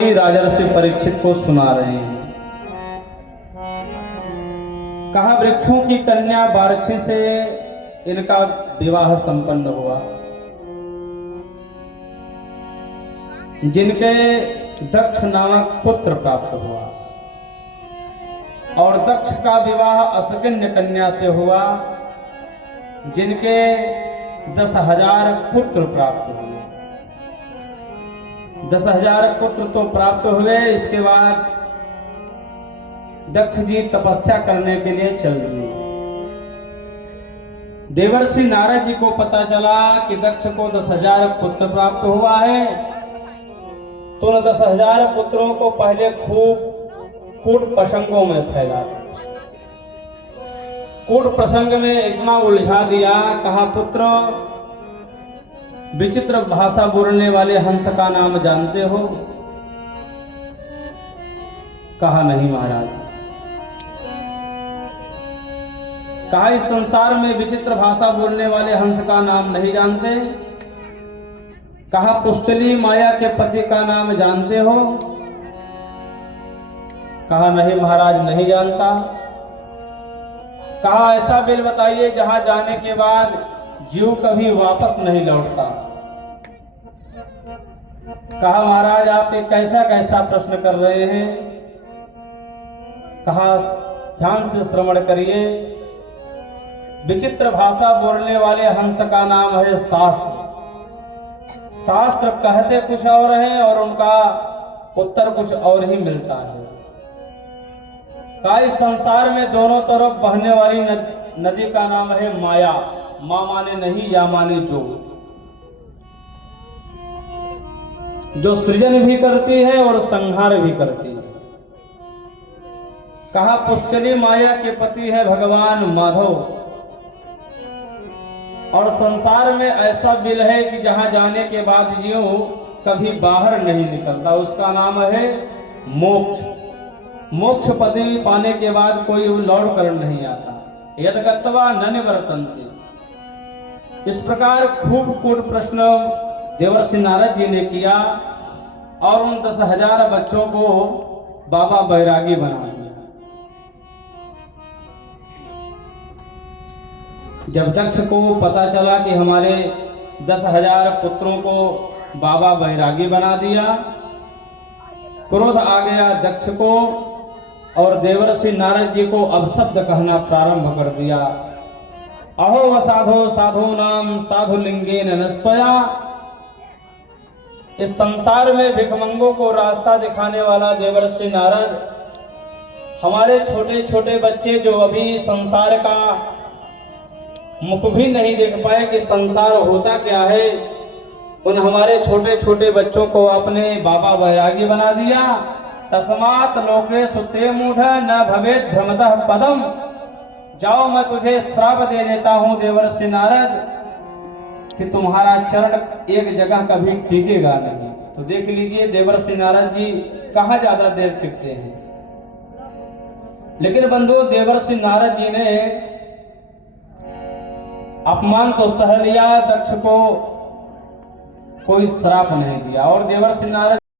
राजर्षि परीक्षित को सुना रहे हैं। कहा वृक्षों की कन्या बारछी से इनका विवाह संपन्न हुआ, जिनके दक्ष नामक पुत्र प्राप्त हुआ और दक्ष का विवाह असकन्या कन्या से हुआ, जिनके 10,000 पुत्र प्राप्त हुए। 10,000 पुत्र तो प्राप्त हुए। इसके बाद दक्ष जी तपस्या करने के लिए चल दिए। देवर्षि नारद जी को पता चला कि दक्ष को 10,000 पुत्र प्राप्त हुआ है, तो उन 10,000 पुत्रों को पहले खूब कूट प्रसंगों में फैला, कूट प्रसंग में इतना उलझा दिया। कहा पुत्र, विचित्र भाषा बोलने वाले हंस का नाम जानते हो? कहा नहीं महाराज। कहा इस संसार में विचित्र भाषा बोलने वाले हंस का नाम नहीं जानते? कहा पुष्टली माया के पति का नाम जानते हो? कहा नहीं महाराज, नहीं जानता। कहा ऐसा बिल बताइए जहां जाने के बाद जीव कभी वापस नहीं लौटता। कहा महाराज आप एक कैसा कैसा प्रश्न कर रहे हैं। कहा ध्यान से श्रवण करिए। विचित्र भाषा बोलने वाले हंस का नाम है शास्त्र। शास्त्र कहते कुछ और हैं और उनका उत्तर कुछ और ही मिलता है। कहा इस संसार में दोनों तरफ बहने वाली नदी का नाम है माया। मां माने नहीं, या माने जो सृजन भी करती है और संहार भी करती है। कहा पुष्टली माया के पति है भगवान माधव, और संसार में ऐसा बिल है कि जहां जाने के बाद जीव कभी बाहर नहीं निकलता, उसका नाम है मोक्ष। मोक्ष पदवी पाने के बाद कोई लौट कर नहीं आता। यद गत्वा न निवर्तन्ते। इस प्रकार खूब कूट प्रश्न देवर्षि नारद जी ने किया और उन 10,000 बच्चों को बाबा बैरागी बना दिया। जब दक्ष को पता चला कि हमारे 10,000 पुत्रों को बाबा बैरागी बना दिया, क्रोध आ गया दक्ष को और देवर्षि नारद जी को अपशब्द कहना प्रारंभ कर दिया। अहो व साधो साधो नाम साधु लिंगे नस्तया। इस संसार में भिखमंगों को रास्ता दिखाने वाला देवर्षि नारद, हमारे छोटे छोटे बच्चे जो अभी संसार का मुख भी नहीं देख पाए कि संसार होता क्या है, उन हमारे छोटे छोटे बच्चों को अपने बाबा बैरागी बना दिया। तस्मात् लोके सुते मूढ़ न भवेत् भ्रमतः पदम। जाओ मैं तुझे श्राप दे देता हूं देवर्षि नारद कि तुम्हारा चरण एक जगह कभी टिकेगा नहीं। तो देख लीजिए देवर्षि नारद जी कहां ज्यादा देर टिकते हैं। लेकिन बंधु, देवर्षि नारद जी ने अपमान तो सह लिया, दक्ष को कोई श्राप नहीं दिया। और देवर्षि नारद